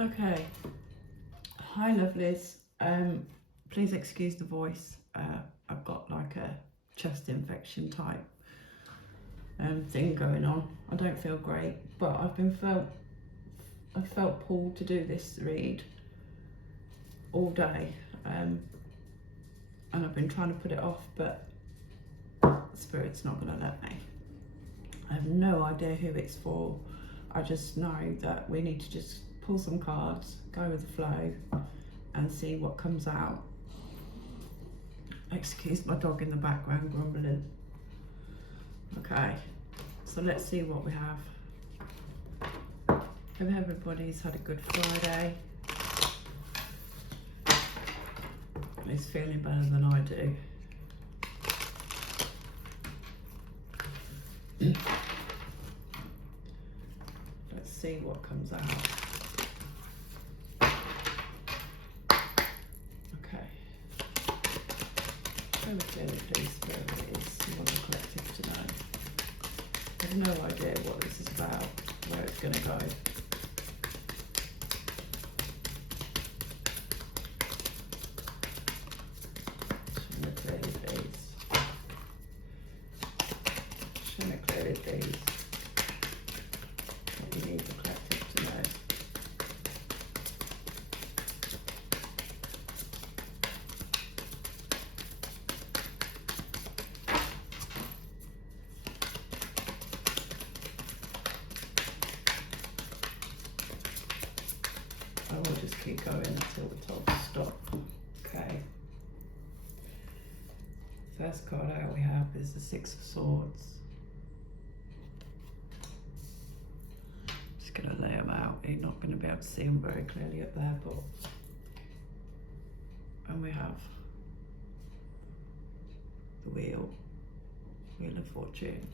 Okay. Hi, lovelies. Please excuse the voice. I've got like a chest infection type thing going on. I don't feel great, but I felt pulled to do this read all day, and I've been trying to put it off, but Spirit's not going to let me. I have no idea who it's for. I just know that we need to just pull some cards, go with the flow, and see what comes out. Excuse my dog in the background grumbling. Okay, so let's see what we have. Hope everybody's had a good Friday. He's feeling better than I do. Let's see what comes out. Okay. Very clearly, please, where it is. You want the collective to know. I have no idea what this is about, where it's going to go. Show me clearly, please. Show me clearly, please. What you need the collective to know. I will just keep going until the top stop. Okay. First card out we have is the Six of Swords. Just going to lay them out. You're not going to be able to see them very clearly up there, but and we have the Wheel of Fortune.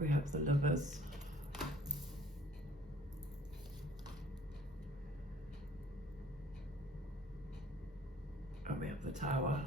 We have the Lovers. And we have the Tower.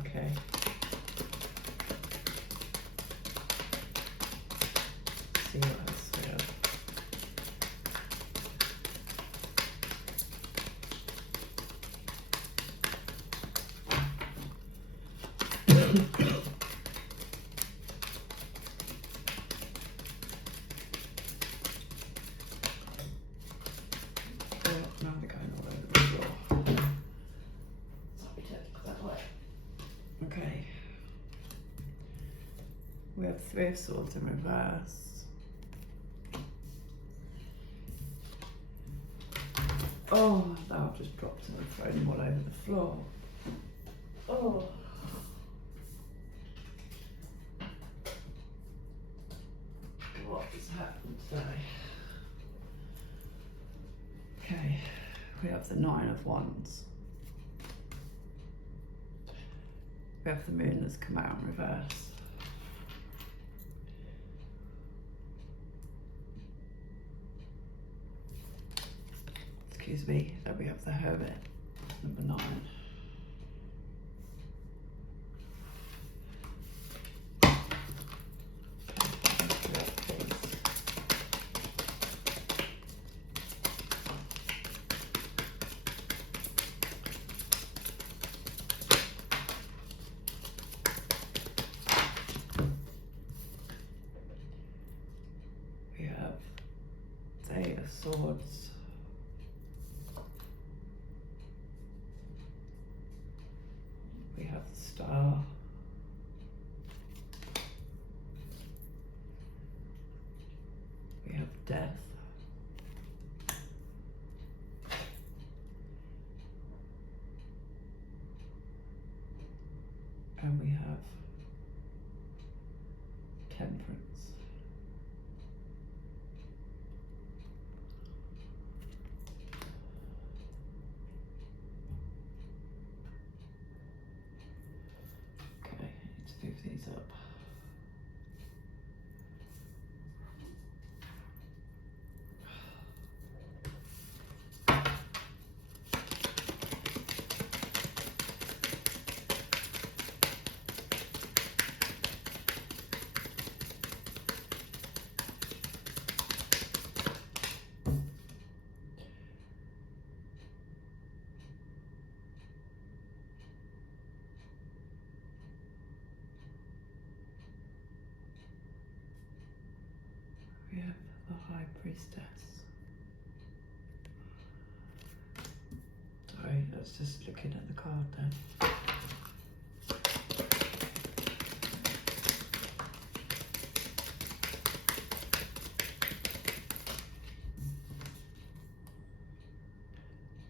Okay. See what else we have. Now they're going all over the floor. That way. Okay. We have Three of Swords in reverse. Oh, that just dropped and thrown them all over the floor. Oh. What has happened today? Okay, we have the Nine of Wands. We have the Moon that's come out in reverse. Excuse me, then we have the Hermit, number 9. We have the Eight of Swords. We have the Star. We have Death. and we have Temperance. Okay, I need to move these up. We have the High Priestess. Sorry, I was just looking at the card then.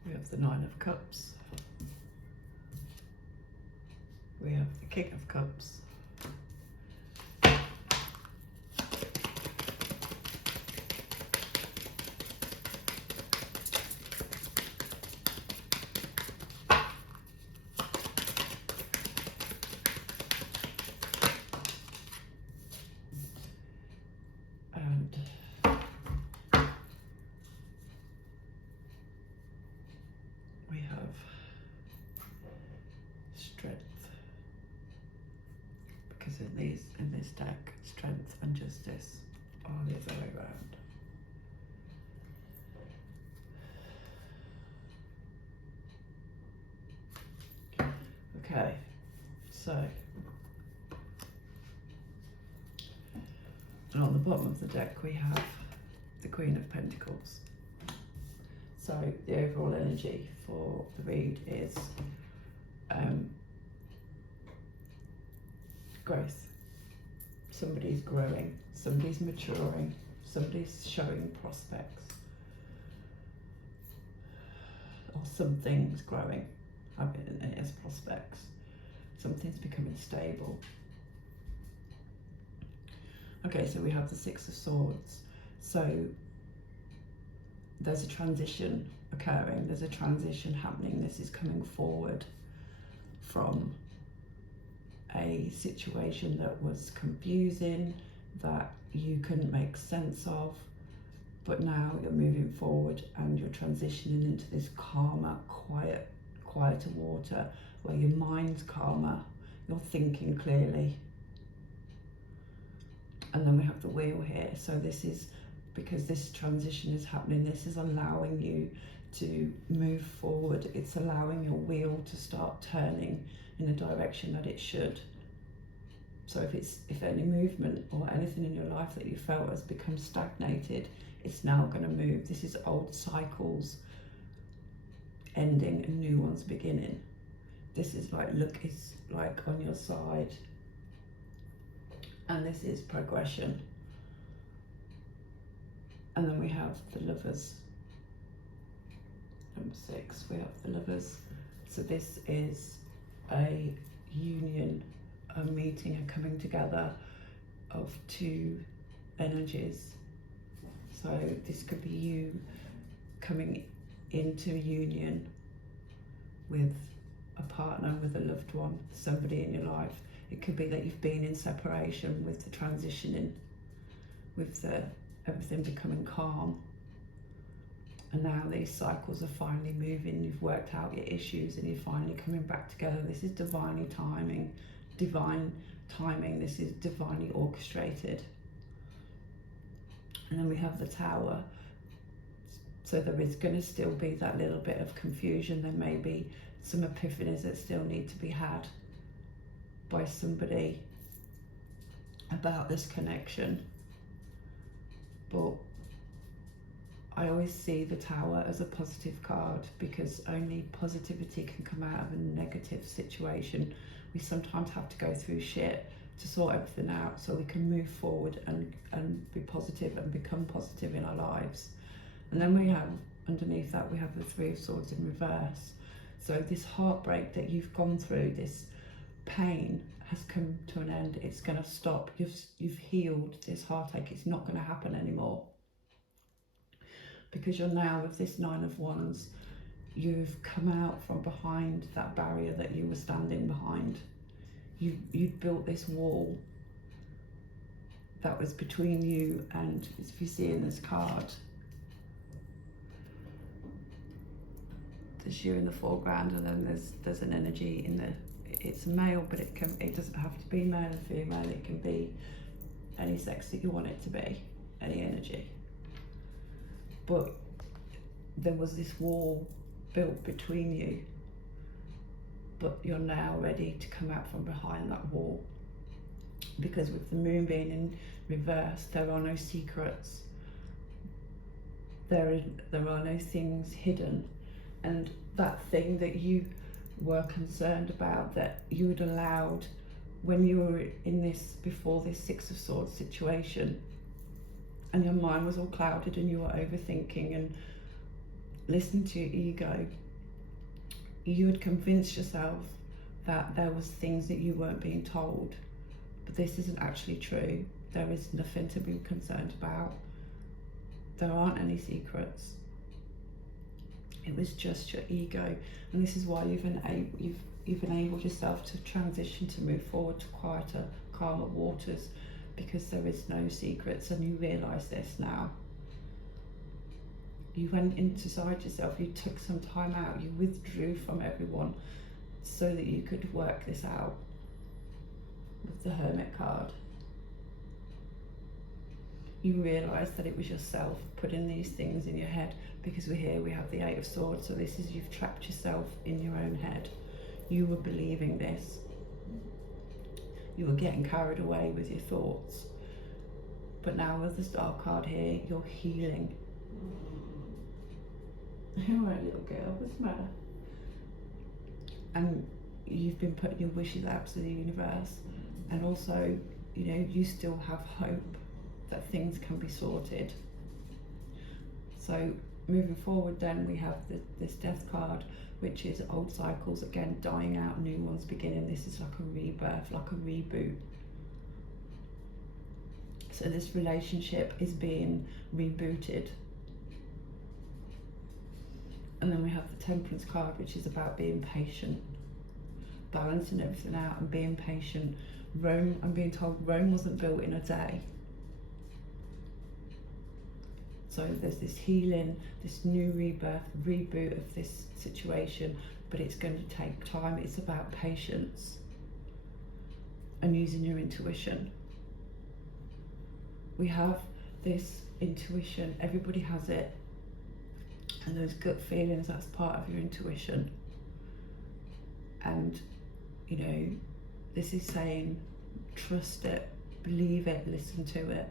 We have the Nine of Cups. We have the King of Cups. And we have Strength, because in this deck, Strength and Justice are the other way around. Okay, so and on the bottom of the deck we have the Queen of Pentacles. So the overall energy for the read is growth. Somebody's growing, somebody's maturing, somebody's showing prospects, or something's growing, having as prospects. Something's becoming stable. Okay, so we have the Six of Swords. So there's a transition occurring, there's a transition happening. This is coming forward from a situation that was confusing, that you couldn't make sense of, but now you're moving forward and you're transitioning into this calmer, quieter water where your mind's calmer, you're thinking clearly. And then we have the Wheel here. So this is, because this transition is happening, this is allowing you to move forward. It's allowing your wheel to start turning in a direction that it should. So if any movement or anything in your life that you felt has become stagnated, it's now going to move. This is old cycles ending and new ones beginning. This is like, look, it's like on your side. And this is progression. And then we have the Lovers. Number 6, we have the Lovers. So this is a union, a meeting, a coming together of two energies. So this could be you coming into union with a partner, with a loved one, somebody in your life. It could be that you've been in separation, with the transitioning, with the everything becoming calm. And now these cycles are finally moving. You've worked out your issues and you're finally coming back together. This is divine timing. This is divinely orchestrated. And then we have the Tower. So there is going to still be that little bit of confusion. There may be some epiphanies that still need to be had by somebody about this connection. But I always see the Tower as a positive card, because only positivity can come out of a negative situation. We sometimes have to go through shit to sort everything out so we can move forward and be positive and become positive in our lives. And then we have, underneath that, we have the Three of Swords in reverse. So this heartbreak that you've gone through, this pain has come to an end. It's going to stop. You've healed this heartache. It's not going to happen anymore. Because you're now with this Nine of Wands, you've come out from behind that barrier that you were standing behind. You'd built this wall that was between you and, if you see in this card, there's you in the foreground, and then there's an energy in the, it's male, but it doesn't have to be male and female. It can be any sex that you want it to be, any energy. But there was this wall built between you, but you're now ready to come out from behind that wall, because with the moon being in reverse, there are no secrets, there are no things hidden. And that thing that you were concerned about, that you had allowed when you were in this, before this Six of Swords situation, and your mind was all clouded and you were overthinking and listening to your ego, you had convinced yourself that there was things that you weren't being told. But this isn't actually true. There is nothing to be concerned about. There aren't any secrets. It was just your ego, and this is why you've enabled yourself to transition, to move forward to quieter, calmer waters, because there is no secrets, and you realise this now. You went inside yourself, you took some time out, you withdrew from everyone so that you could work this out with the Hermit card. You realised that it was yourself putting these things in your head, because we have the Eight of Swords, so this is, you've trapped yourself in your own head. You were believing this. You were getting carried away with your thoughts. But now with the Star card here, you're healing. All right, little girl, what's the matter? And you've been putting your wishes out to the universe, and also, you know, you still have hope that things can be sorted. So moving forward, then we have this Death card, which is old cycles, again, dying out, new ones beginning. This is like a rebirth, like a reboot. So this relationship is being rebooted. And then we have the Temperance card, which is about being patient, balancing everything out and being patient. Rome, I'm being told Rome wasn't built in a day. So there's this healing, this new rebirth, reboot of this situation, but it's going to take time. It's about patience and using your intuition. We have this intuition, everybody has it, and those gut feelings, that's part of your intuition. And, you know, this is saying, trust it, believe it, listen to it,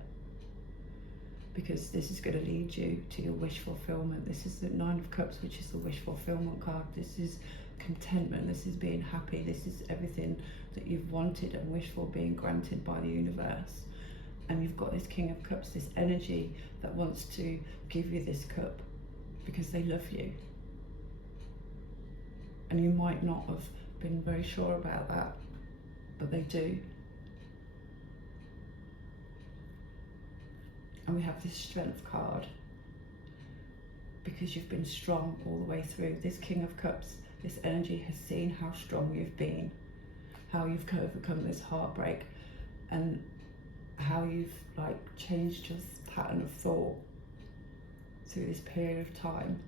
because this is going to lead you to your wish fulfillment. This is the Nine of Cups, which is the wish fulfillment card. This is contentment, this is being happy, this is everything that you've wanted and wished for being granted by the universe. And you've got this King of Cups, this energy that wants to give you this cup because they love you. And you might not have been very sure about that, but they do. And we have this Strength card, because you've been strong all the way through. This King of Cups, this energy has seen how strong you've been, how you've overcome this heartbreak, and how you've like changed your pattern of thought through this period of time,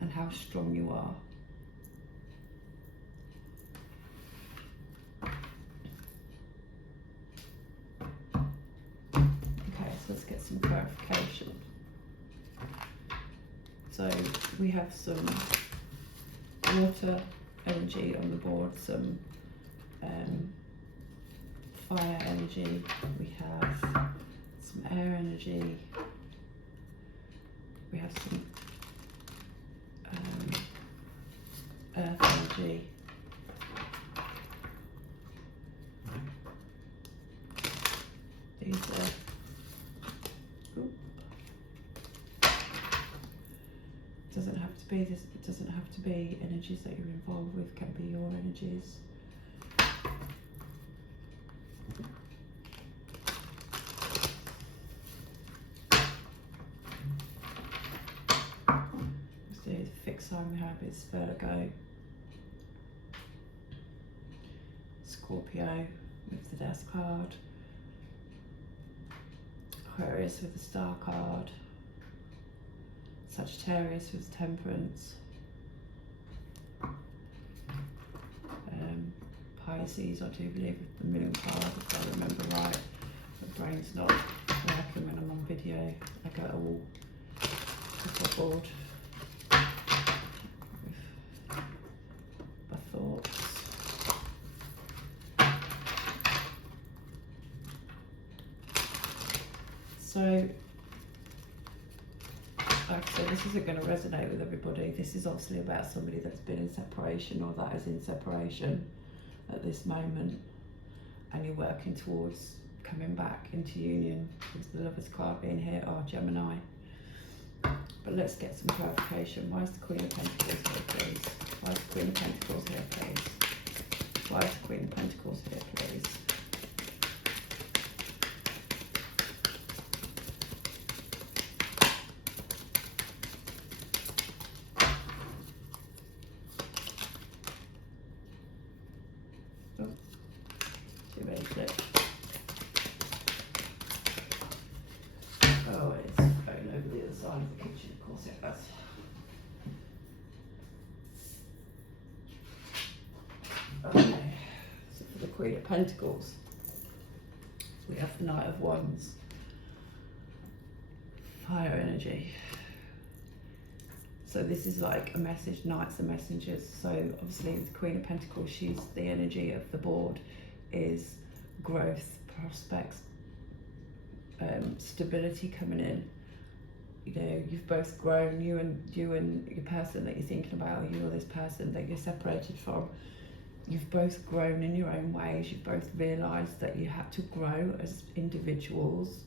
and how strong you are. Okay, so let's get some clarification. So we have some water energy on the board, some fire energy, we have some air energy, we have some earth energy, these are doesn't have to be this, it doesn't have to be energies that you're involved with, can be your energies. sign we have is Virgo, Scorpio with the Death card, Aquarius with the Star card, Sagittarius with Temperance, Pisces, I do believe, with the Moon card, if I remember right. The brain's not working when I'm on video. I get all bored with my thoughts. So, like I said, this isn't going to resonate with everybody. This is obviously about somebody that's been in separation or that is in separation at this moment, and you're working towards coming back into union, with the Lovers card being here, or Gemini. But let's get some clarification. Why is the Queen of Pentacles here, please? Why is the Queen of Pentacles here, please? Why is the Queen of Pentacles here, please? Too basic. Oh, it's going over the other side of the kitchen, of course it does. Okay, so for the Queen of Pentacles, we have the Knight of Wands, fire energy. So this is like a message, knights and messengers. So obviously the Queen of Pentacles, she's the energy of the board, is growth, prospects, stability coming in. You know, you've both grown, you and your person that you're thinking about, you or this person that you're separated from. You've both grown in your own ways. You've both realised that you had to grow as individuals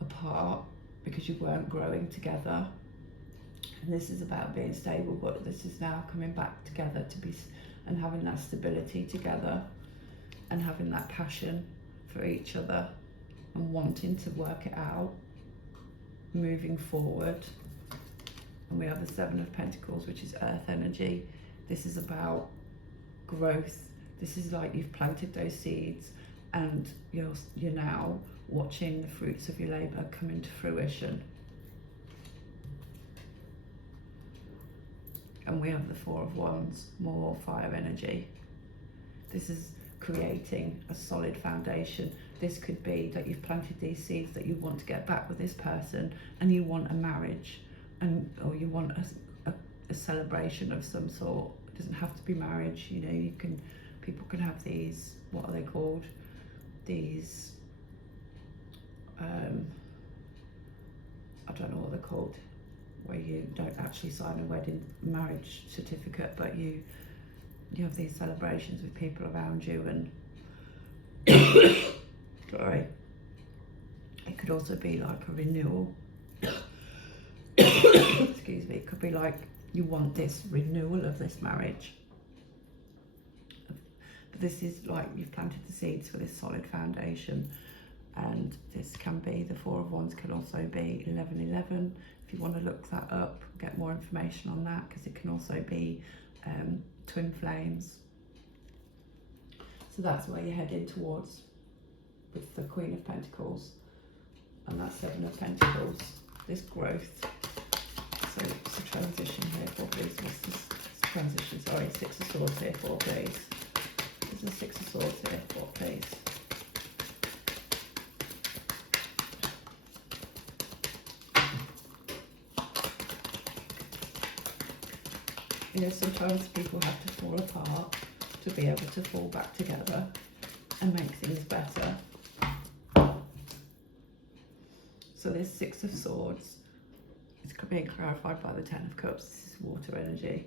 apart because you weren't growing together. And this is about being stable, but this is now coming back together to be, and having that stability together, and having that passion for each other, and wanting to work it out, moving forward. And we have the Seven of Pentacles, which is earth energy. This is about growth. This is like you've planted those seeds, and you're now watching the fruits of your labour come into fruition. And we have the Four of Wands, more fire energy. This is creating a solid foundation. This could be that you've planted these seeds that you want to get back with this person, and you want a marriage, or you want a celebration of some sort. It doesn't have to be marriage. You know, people can have these, what are they called? These, I don't know what they're called, where you don't actually sign a wedding marriage certificate, but you have these celebrations with people around you. And sorry, it could also be like a renewal. Excuse me. It could be like you want this renewal of this marriage, but this is like you've planted the seeds for this solid foundation. And this can be, the Four of Wands can also be 1111. If you want to look that up, get more information on that, because it can also be twin flames. So that's where you're heading towards with the Queen of Pentacles and that Seven of Pentacles, this growth. So it's a transition here for please. What's this transition? Sorry, Six of Swords here for please. There's a Six of Swords here for please. You know, sometimes people have to fall apart to be able to fall back together and make things better. So this Six of Swords is being clarified by the Ten of Cups. This is water energy.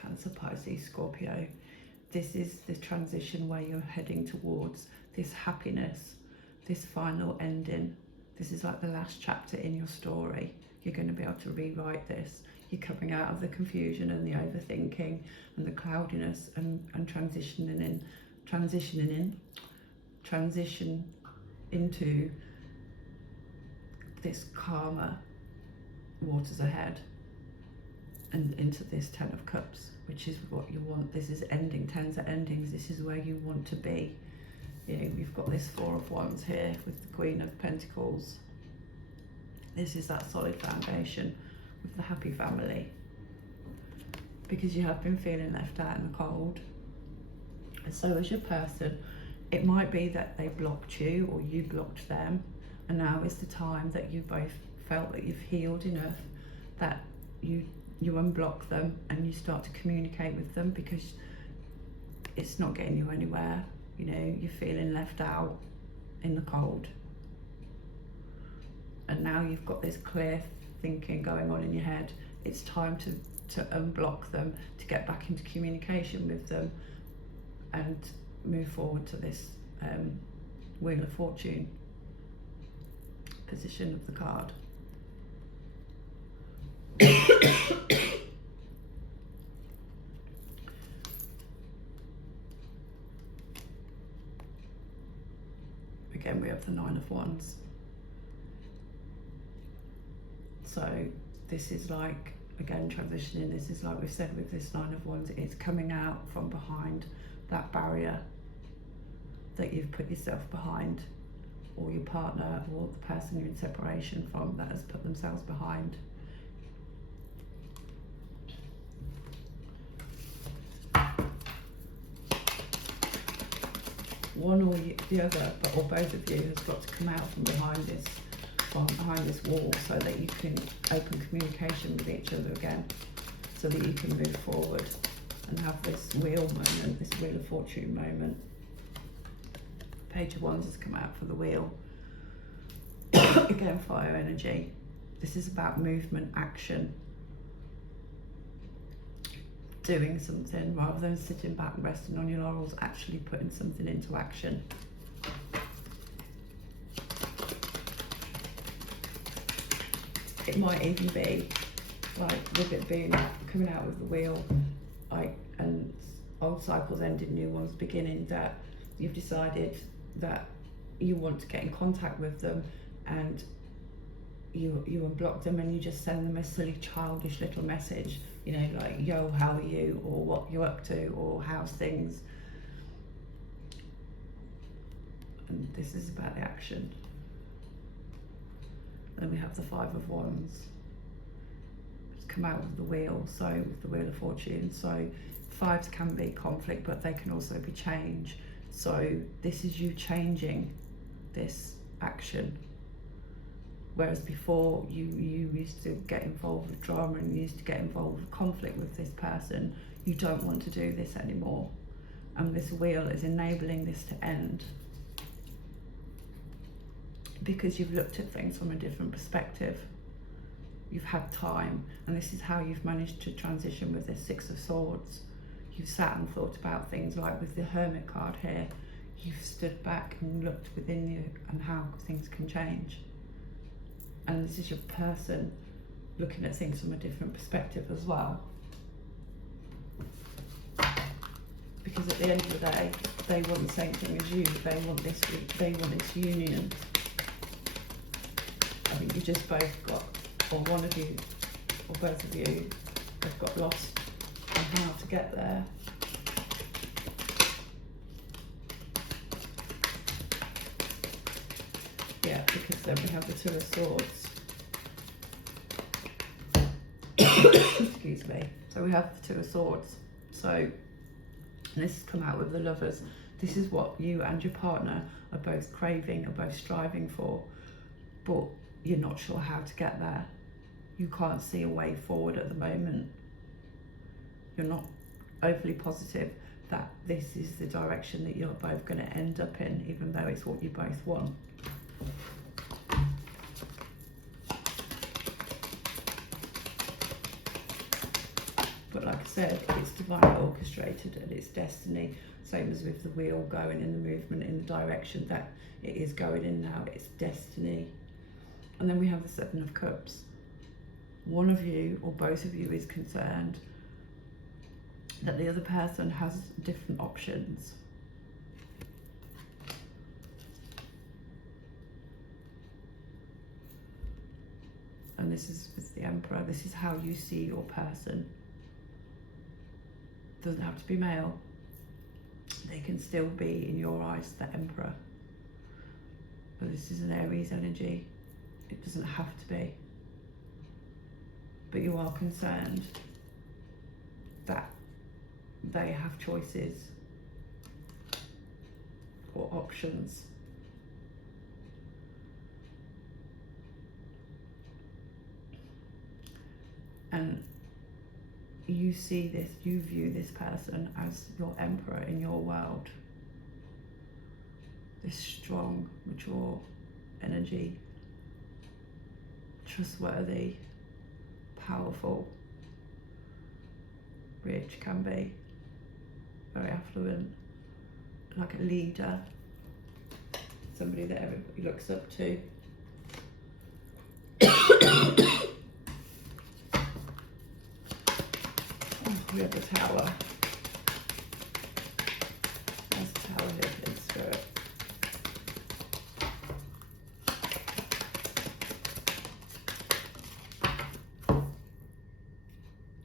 Cancer, Pisces, Scorpio. This is the transition where you're heading towards this happiness, this final ending. This is like the last chapter in your story. You're going to be able to rewrite this. You're coming out of the confusion and the overthinking and the cloudiness, and transition into this calmer waters ahead. and into this Ten of Cups, which is what you want. This is ending. Tens are endings. This is where you want to be. You know, you've got this Four of Wands here with the Queen of Pentacles. This is that solid foundation with the happy family, because you have been feeling left out in the cold. And so as your person, it might be that they blocked you or you blocked them, and now is the time that you both felt that you've healed enough that you unblock them and you start to communicate with them, because it's not getting you anywhere. You know, you're feeling left out in the cold, and now you've got this clear thinking going on in your head. It's time to unblock them, to get back into communication with them and move forward to this Wheel of Fortune position of the card. Again, we have the Nine of Wands. So this is like, again, transitioning, this is like we've said with this Nine of Wands, it's coming out from behind that barrier that you've put yourself behind, or your partner or the person you're in separation from that has put themselves behind. One or the other, or both of you, has got to come out from behind this wall, so that you can open communication with each other again, so that you can move forward and have this wheel moment, this Wheel of Fortune moment. Page of Wands has come out for the wheel. Again, fire energy. This is about movement, action, doing something rather than sitting back and resting on your laurels, actually putting something into action. It might even be like, with it being coming out with the wheel, like, and old cycles ending, new ones beginning, that you've decided that you want to get in contact with them, and you unblock them and you just send them a silly childish little message, you know, like, yo, how are you, or what you up to, or how's things. And this is about the action. Then we have the Five of Wands. It's come out with the wheel, so with the Wheel of Fortune. So fives can be conflict, but they can also be change. So this is you changing this action. Whereas before you used to get involved with drama and you used to get involved with conflict with this person, you don't want to do this anymore. And this wheel is enabling this to end, because you've looked at things from a different perspective. You've had time, and this is how you've managed to transition with this Six of Swords. You've sat and thought about things, like with the Hermit card here. You've stood back and looked within you and how things can change. And this is your person looking at things from a different perspective as well. Because at the end of the day, they want the same thing as you. They want this union. I think you just both got, or one of you, or both of you, have got lost on how to get there. Yeah, because then we have the Two of Swords. Excuse me. So we have the Two of Swords. So this has come out with the Lovers. This is what you and your partner are both craving, are both striving for, but you're not sure how to get there. You can't see a way forward at the moment. You're not overly positive that this is the direction that you're both going to end up in, even though it's what you both want. But like I said, it's divinely orchestrated and it's destiny. Same as with the wheel going in the movement in the direction that it is going in now. It's destiny. And then we have the Seven of Cups. One of you or both of you is concerned that the other person has different options. And this is with the Emperor. This is how you see your person. Doesn't have to be male. They can still be, in your eyes, the Emperor. But this is an Aries energy. It doesn't have to be. But you are concerned that they have choices or options. And you see this, you view this person as your Emperor in your world. This strong, mature energy, trustworthy, powerful, rich, can be, very affluent, like a leader, somebody that everybody looks up to. We have the Tower. There's the Tower here in Spirit.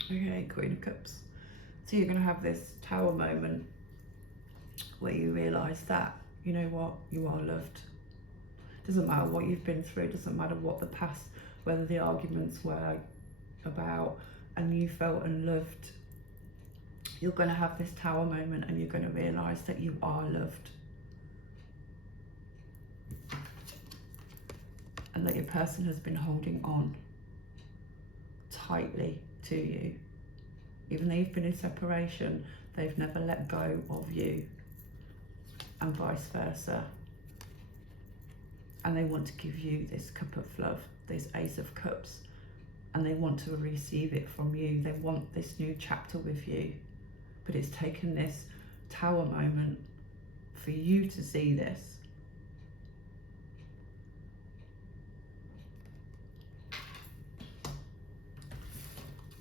Okay, Queen of Cups. So you're going to have this Tower moment where you realise that, you know what, you are loved. Doesn't matter what you've been through, doesn't matter what the past, whether the arguments were about and you felt unloved. You're going to have this Tower moment and you're going to realise that you are loved. And that your person has been holding on tightly to you. Even though you've been in separation, they've never let go of you, and vice versa. And they want to give you this cup of love, this Ace of Cups, and they want to receive it from you. They want this new chapter with you. But it's taken this Tower moment for you to see this.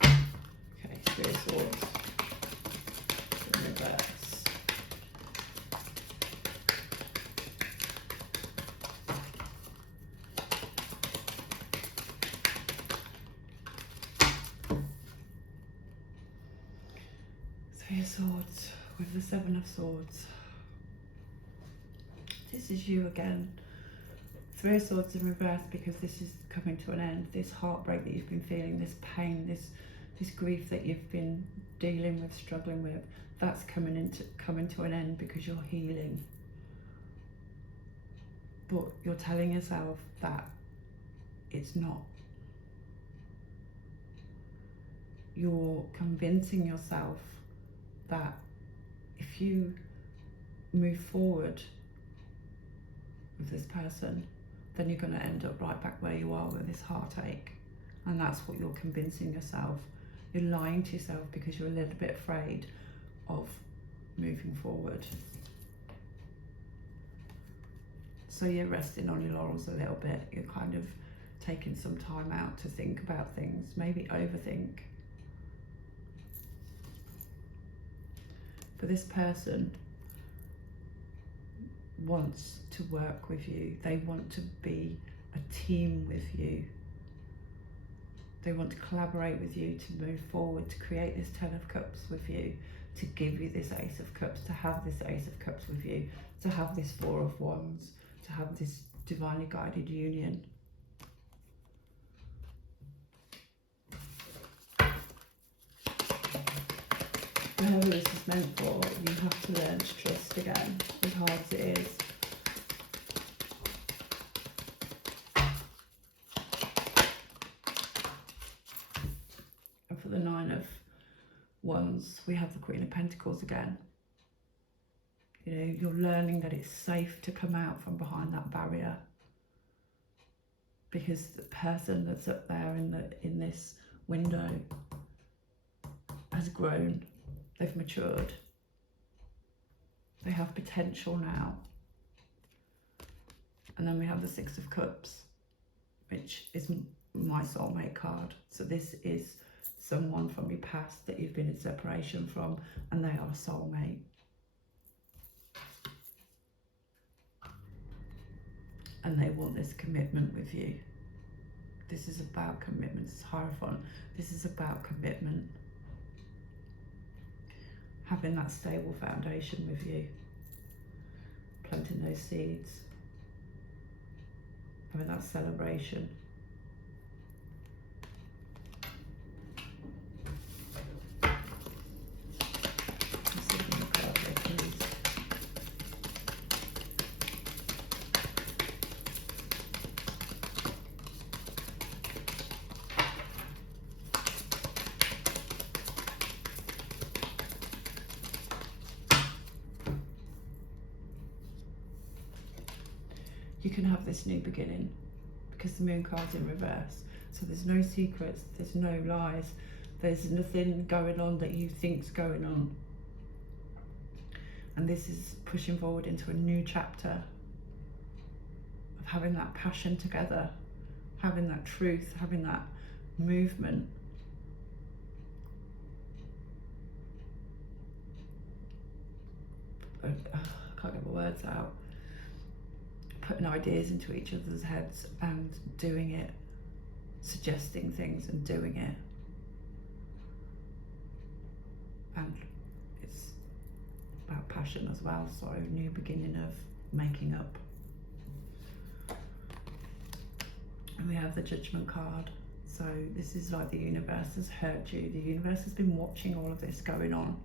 Okay, Three of Swords in reverse. Three of Swords with the Seven of Swords. This is you again. Three of Swords in reverse because this is coming to an end. This heartbreak that you've been feeling, this pain, this grief that you've been dealing with, struggling with, that's coming to an end because you're healing. But you're telling yourself that it's not. You're convincing yourself that if you move forward with this person, then you're going to end up right back where you are with this heartache. And that's what you're convincing yourself. You're lying to yourself because you're a little bit afraid of moving forward. So you're resting on your laurels a little bit. You're kind of taking some time out to think about things, maybe overthink. But this person wants to work with you. They want to be a team with you. They want to collaborate with you to move forward, to create this Ten of Cups with you, to give you this Ace of Cups, to have this Ace of Cups with you, to have this Four of Wands, to have this divinely guided union. Whoever this is meant for, you have to learn to trust again, as hard as it is. And for the Nine of Wands, we have the Queen of Pentacles again. You know, you're learning that it's safe to come out from behind that barrier, because the person that's up there in this window has grown. They've matured. They have potential now. And then we have the Six of Cups, which is my soulmate card. So this is someone from your past that you've been in separation from, and they are a soulmate. And they want this commitment with you, This is about commitment. It's Hierophant. This is about commitment. Having that stable foundation with you. Planting those seeds. Having that celebration. You can have this new beginning because the moon card's in reverse. So there's no secrets, there's no lies, there's nothing going on that you think's going on. And this is pushing forward into a new chapter of having that passion together, having that truth, having that movement. I can't get my words out. Putting ideas into each other's heads and doing it, suggesting things and doing it. And it's about passion as well, so new beginning of making up. And we have the Judgment card. So this is like the universe has heard you. The universe has been watching all of this going on.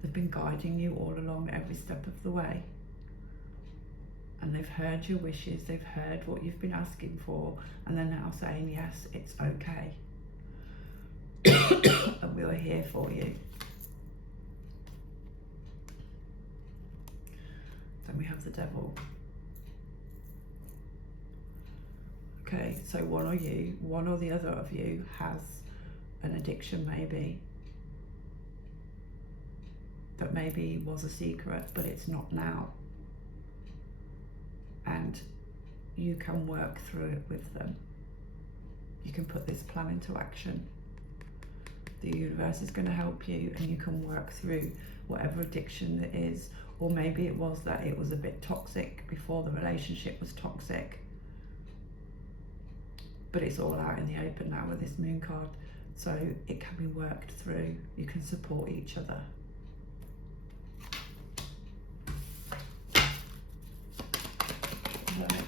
They've been guiding you all along every step of the way. And they've heard your wishes, they've heard what you've been asking for, and they're now saying, yes, it's okay. And we are here for you. Then we have the Devil. Okay, so one or the other of you has an addiction maybe. That maybe was a secret, but it's not now. And you can work through it with them. You can put this plan into action. The universe is going to help you, and you can work through whatever addiction it is. Or maybe it was that it was a bit toxic before the relationship was toxic. But it's all out in the open now with this moon card. So it can be worked through. You can support each other.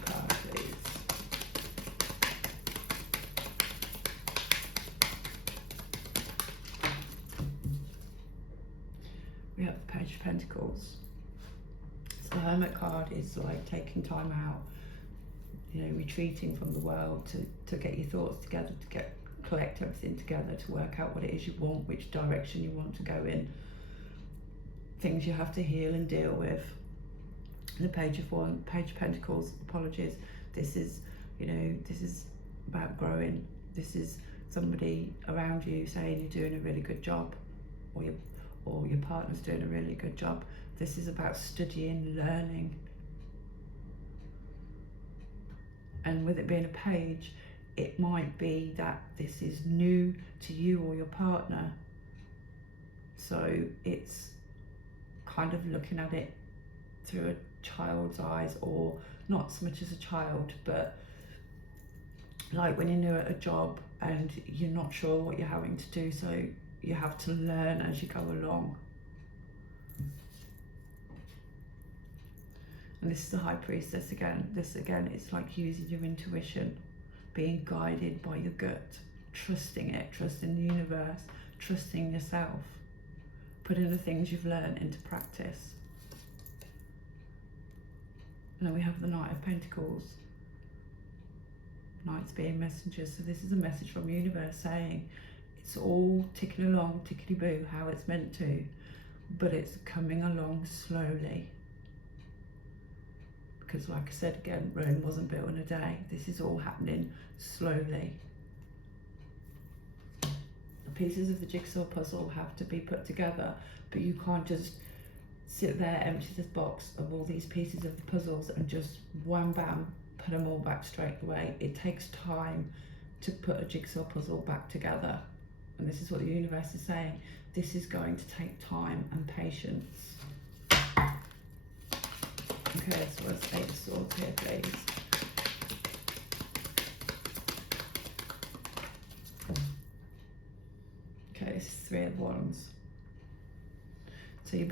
Card, please. We have the Page of Pentacles. So the Hermit card is like taking time out, you know, retreating from the world to get your thoughts together, to collect everything together, to work out what it is you want, which direction you want to go in, things you have to heal and deal with. The Page of Pentacles, apologies. This is, you know, this is about growing. This is somebody around you saying you're doing a really good job, or your partner's doing a really good job. This is about studying, learning. And with it being a page, it might be that this is new to you or your partner. So it's kind of looking at it through a child's eyes, or not so much as a child, but like when you're new at a job and you're not sure what you're having to do, so you have to learn as you go along. And this is the High Priestess again. This again, it's like using your intuition, being guided by your gut, trusting it, trusting the universe, trusting yourself, putting the things you've learned into practice. And then we have the Knight of Pentacles. Knights being messengers. So this is a message from the universe saying it's all ticking along, tickety-boo, how it's meant to, but it's coming along slowly. Because like I said again, Rome wasn't built in a day. This is all happening slowly. The pieces of the jigsaw puzzle have to be put together, but you can't just sit there, empty this box of all these pieces of the puzzles and just wham bam, put them all back straight away. It takes time to put a jigsaw puzzle back together. And this is what the universe is saying. This is going to take time and patience. Okay, so let's Eight of Swords here, please.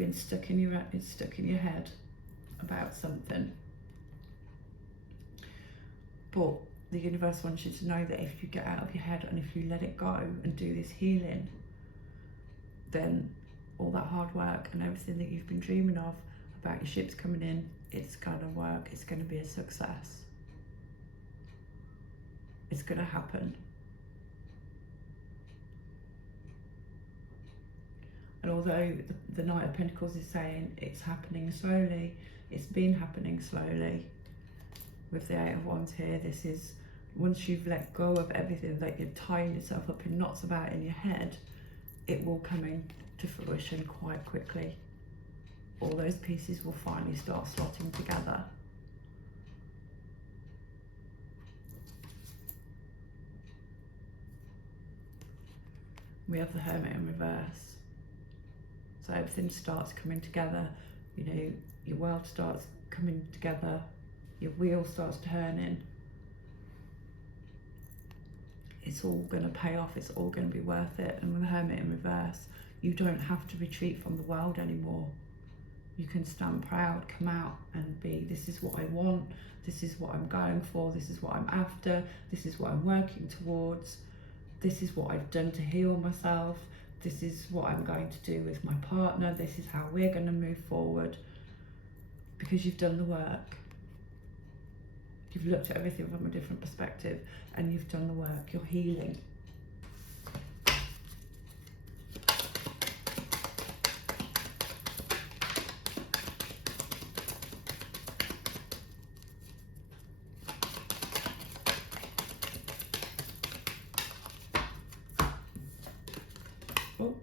been stuck in your head about something. But the universe wants you to know that if you get out of your head and if you let it go and do this healing, then all that hard work and everything that you've been dreaming of about your ships coming in, it's going to work, it's going to be a success. It's going to happen. And although the Knight of Pentacles is saying it's happening slowly, it's been happening slowly. With the Eight of Wands here, this is, once you've let go of everything that you're tying yourself up in knots about in your head, it will come into fruition quite quickly. All those pieces will finally start slotting together. We have the Hermit in reverse. So everything starts coming together, you know, your world starts coming together, your wheel starts turning. It's all going to pay off, it's all going to be worth it. And with the Hermit in reverse, you don't have to retreat from the world anymore. You can stand proud, come out and be, this is what I want, this is what I'm going for, this is what I'm after, this is what I'm working towards, this is what I've done to heal myself, this is what I'm going to do with my partner, this is how we're going to move forward, because you've done the work. You've looked at everything from a different perspective and you've done the work, you're healing. Oh,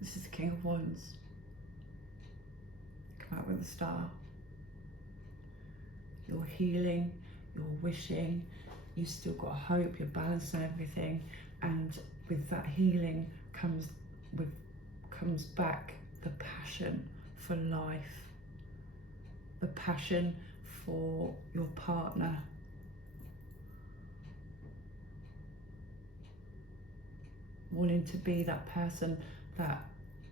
this is the King of Wands. Come out with a star. You're healing, you're wishing, you've still got hope, you're balancing everything, and with that healing comes back the passion for life, the passion for your partner. Wanting to be that person that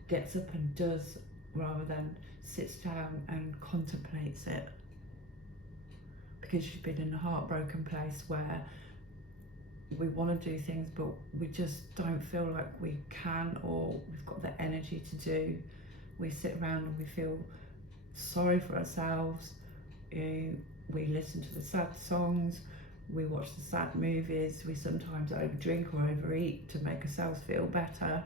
gets up and does rather than sits down and contemplates it. Because you've been in a heartbroken place where we want to do things but we just don't feel like we can, or we've got the energy to do. We sit around and we feel sorry for ourselves. We listen to the sad songs, we watch the sad movies, we sometimes overdrink or overeat to make ourselves feel better,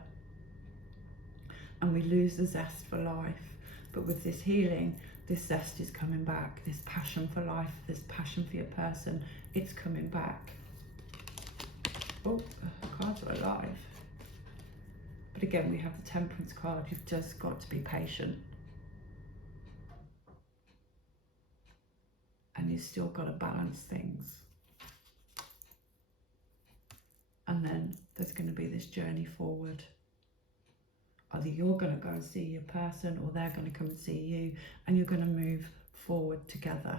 and we lose the zest for life. But with this healing, this zest is coming back, this passion for life, this passion for your person, it's coming back. Oh, the cards are alive. But again, we have the Temperance card. You've just got to be patient. And you've still got to balance things. And then there's going to be this journey forward. Either you're going to go and see your person or they're going to come and see you, and you're going to move forward together.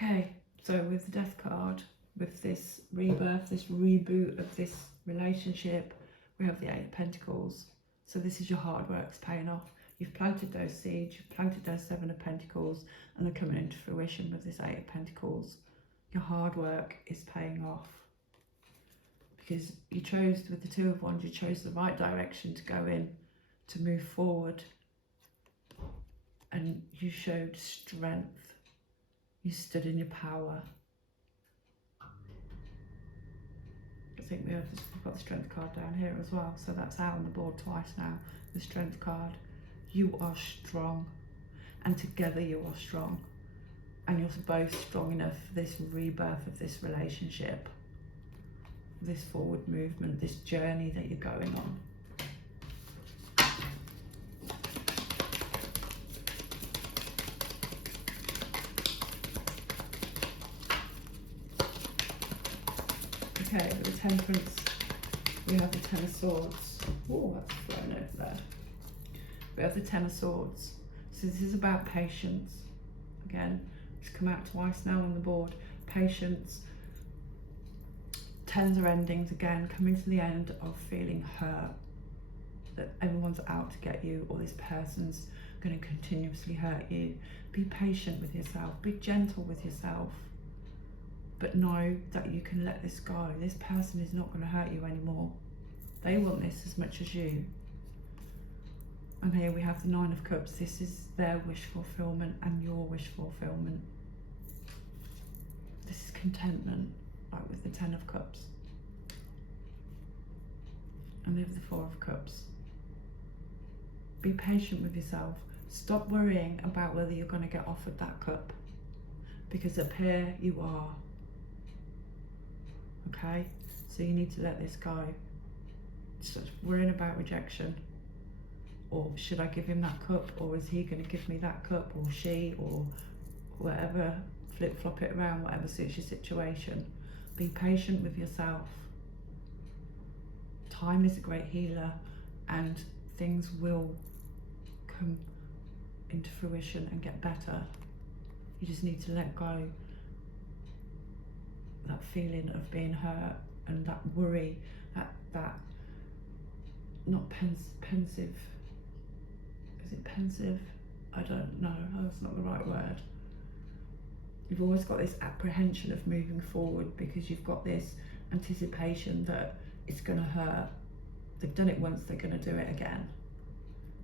Okay, so with the Death card, with this rebirth, this reboot of this relationship, we have the Eight of Pentacles. So this is your hard work's paying off. You've planted those seeds, you've planted those Seven of Pentacles, and they're coming into fruition with this Eight of Pentacles. Your hard work is paying off. Because you chose, with the Two of Wands, you chose the right direction to go in, to move forward. And you showed strength. You stood in your power. I think we've got the Strength card down here as well, so that's out on the board twice now. The Strength card. You are strong. and together you are strong. And you're both strong enough for this rebirth of this relationship, this forward movement, this journey that you're going on. Okay, with the Temperance, we have the Ten of Swords. Oh, that's flown over there. We have the Ten of Swords. So this is about patience. Again, it's come out twice now on the board. Patience. Tens are endings again, coming to the end of feeling hurt. That everyone's out to get you, or this person's going to continuously hurt you. Be patient with yourself. Be gentle with yourself. But know that you can let this go. This person is not going to hurt you anymore. They want this as much as you. And here we have the Nine of Cups. This is their wish fulfillment and your wish fulfillment. This is contentment, like with the Ten of Cups. And we have the Four of Cups. Be patient with yourself. Stop worrying about whether you're going to get offered that cup. Because up here you are. Okay? So you need to let this go. Stop worrying about rejection. Or should I give him that cup? Or is he going to give me that cup? Or she? Or whatever. Flip-flop it around, whatever suits your situation. Be patient with yourself. Time is a great healer, and things will come into fruition and get better. You just need to let go that feeling of being hurt and that worry, that not pensive. Is it pensive? I don't know. That's not the right word. You've always got this apprehension of moving forward because you've got this anticipation that it's going to hurt. They've done it once, they're going to do it again.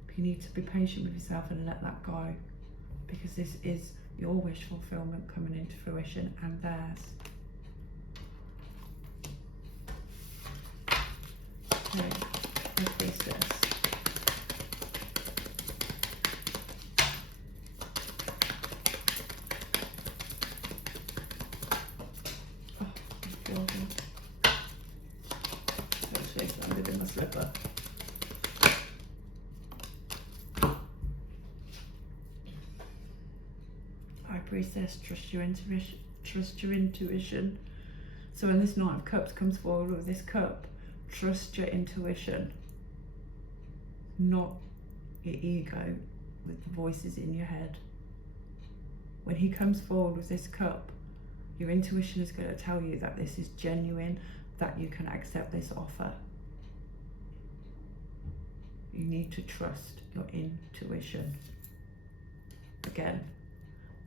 But you need to be patient with yourself and let that go, because this is your wish fulfillment coming into fruition and theirs. Okay, let's face this. Landed in my slipper. High Priestess, trust your intuition. So when this Knight of Cups comes forward with this cup, trust your intuition, not your ego with the voices in your head. When he comes forward with this cup, your intuition is going to tell you that this is genuine, that you can accept this offer. You need to trust your intuition. Again,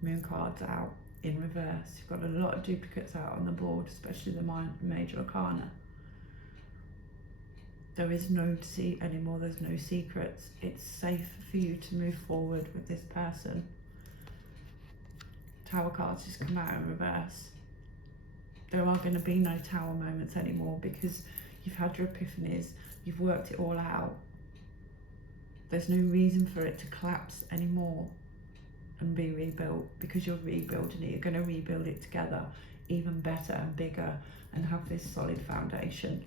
Moon card's out in reverse. You've got a lot of duplicates out on the board, especially the Major Arcana. There is no deceit anymore, there's no secrets. It's safe for you to move forward with this person. Tower cards just come out in reverse. There are going to be no tower moments anymore because you've had your epiphanies, you've worked it all out. There's no reason for it to collapse anymore and be rebuilt, because you're rebuilding it. You're going to rebuild it together, even better and bigger, and have this solid foundation.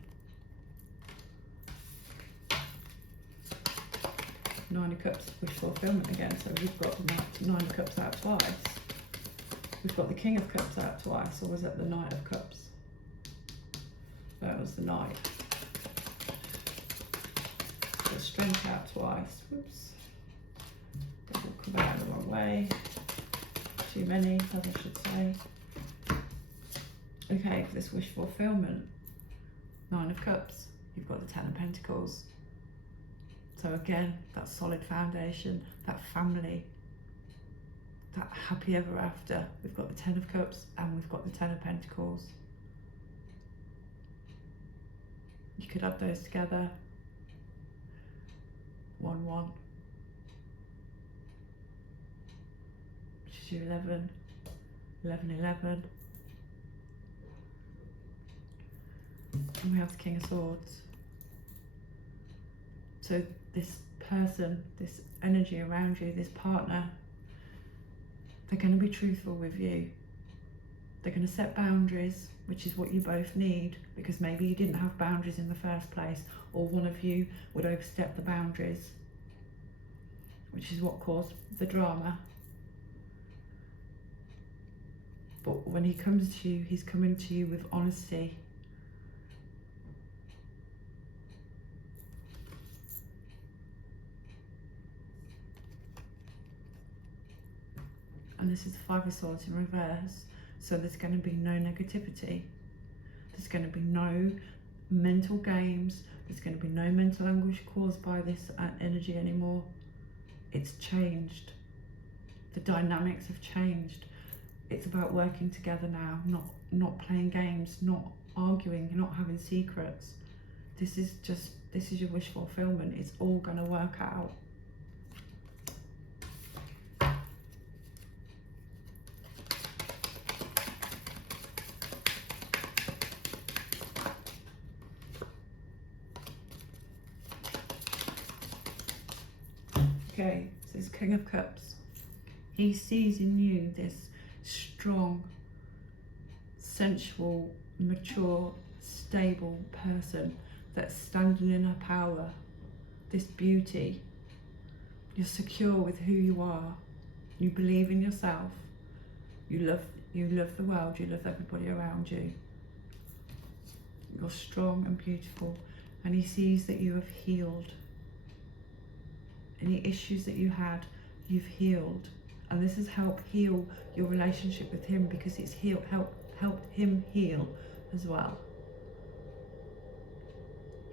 Nine of Cups, wish fulfillment again. So we've got the Nine of Cups out twice. We've got the King of Cups out twice, or was it the Knight of Cups? That was the Knight. The Strength out twice. Whoops. That will come out the wrong way. Too many, as I should say. Okay, for this wish fulfillment, Nine of Cups, you've got the Ten of Pentacles. So again, that solid foundation, that family, that happy ever after. We've got the Ten of Cups and we've got the Ten of Pentacles. You could add those together. 1, 1. Which is your 11. 11, 11. And we have the King of Swords. So this person, this energy around you, this partner, They're going to be truthful with you. They're going to set boundaries, which is what you both need, because maybe you didn't have boundaries in the first place, or one of you would overstep the boundaries, which is what caused the drama. But when he comes to you, he's coming to you with honesty. And this is the Five of Swords in reverse. So there's going to be no negativity. There's going to be no mental games. There's going to be no mental anguish caused by this energy anymore. It's changed. The dynamics have changed. It's about working together now, not playing games, not arguing, not having secrets. This is your wish fulfillment. It's all going to work out. Okay, so this King of Cups. He sees in you this strong, sensual, mature, stable person that's standing in her power. This beauty. You're secure with who you are. You believe in yourself. You love the world. You love everybody around you. You're strong and beautiful. And he sees that you have healed. Any issues that you had, you've healed. And this has helped heal your relationship with him, because it's helped him heal as well.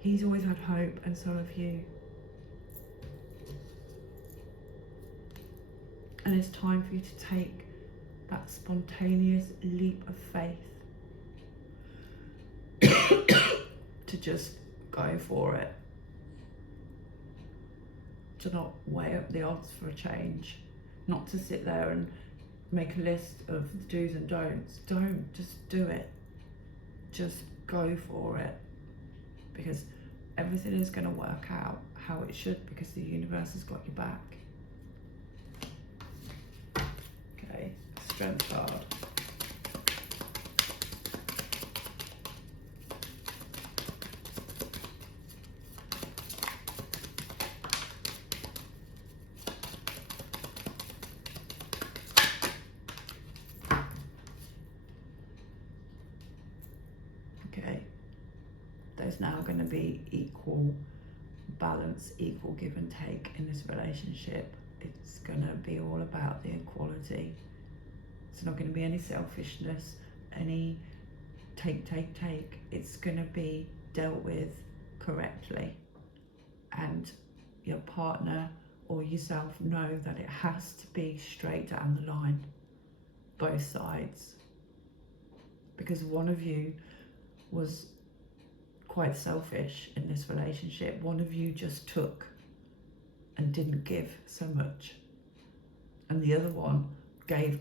He's always had hope, and so have you. And it's time for you to take that spontaneous leap of faith. To just go for it. To not weigh up the odds for a change. Not to sit there and make a list of do's and don'ts. Don't, just do it. Just go for it. Because everything is going to work out how it should, because the universe has got your back. Okay, Strength card. There's now going to be equal balance, equal give and take in this relationship. It's going to be all about the equality. It's not going to be any selfishness, any take. It's going to be dealt with correctly. And your partner or yourself know that it has to be straight down the line, both sides. Because one of you was quite selfish in this relationship. One of you just took and didn't give so much, and the other one gave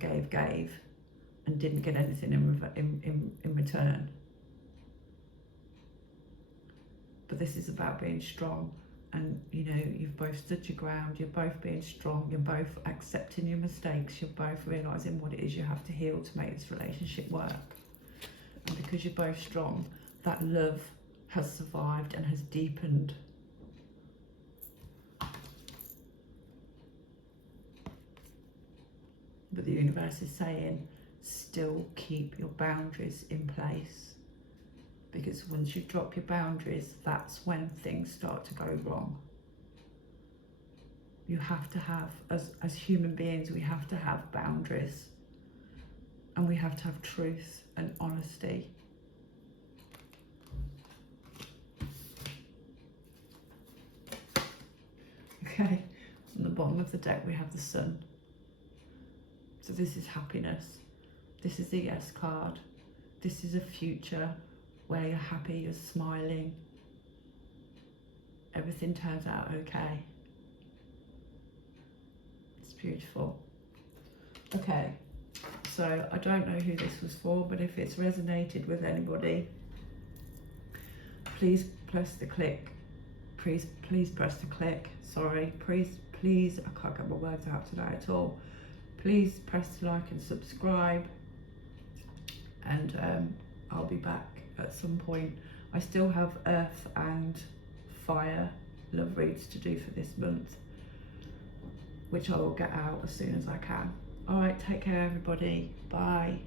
and didn't get anything in return. But this is about being strong, and you know, you've both stood your ground, you're both being strong, you're both accepting your mistakes, you're both realising what it is you have to heal to make this relationship work. And because you're both strong, that love has survived and has deepened. But the universe is saying, still keep your boundaries in place. Because once you drop your boundaries, that's when things start to go wrong. You have to have, as human beings, we have to have boundaries. And we have to have truth and honesty. Okay, on the bottom of the deck we have the Sun. So this is happiness. This is the Yes card. This is a future where you're happy, you're smiling. Everything turns out okay. It's beautiful. Okay, so I don't know who this was for, but if it's resonated with anybody, please press the click. Please press the click. Sorry, please, I can't get my words out today at all. please press like and subscribe, and I'll be back at some point. I still have earth and fire love reads to do for this month, which I will get out as soon as I can. All right, take care everybody. Bye.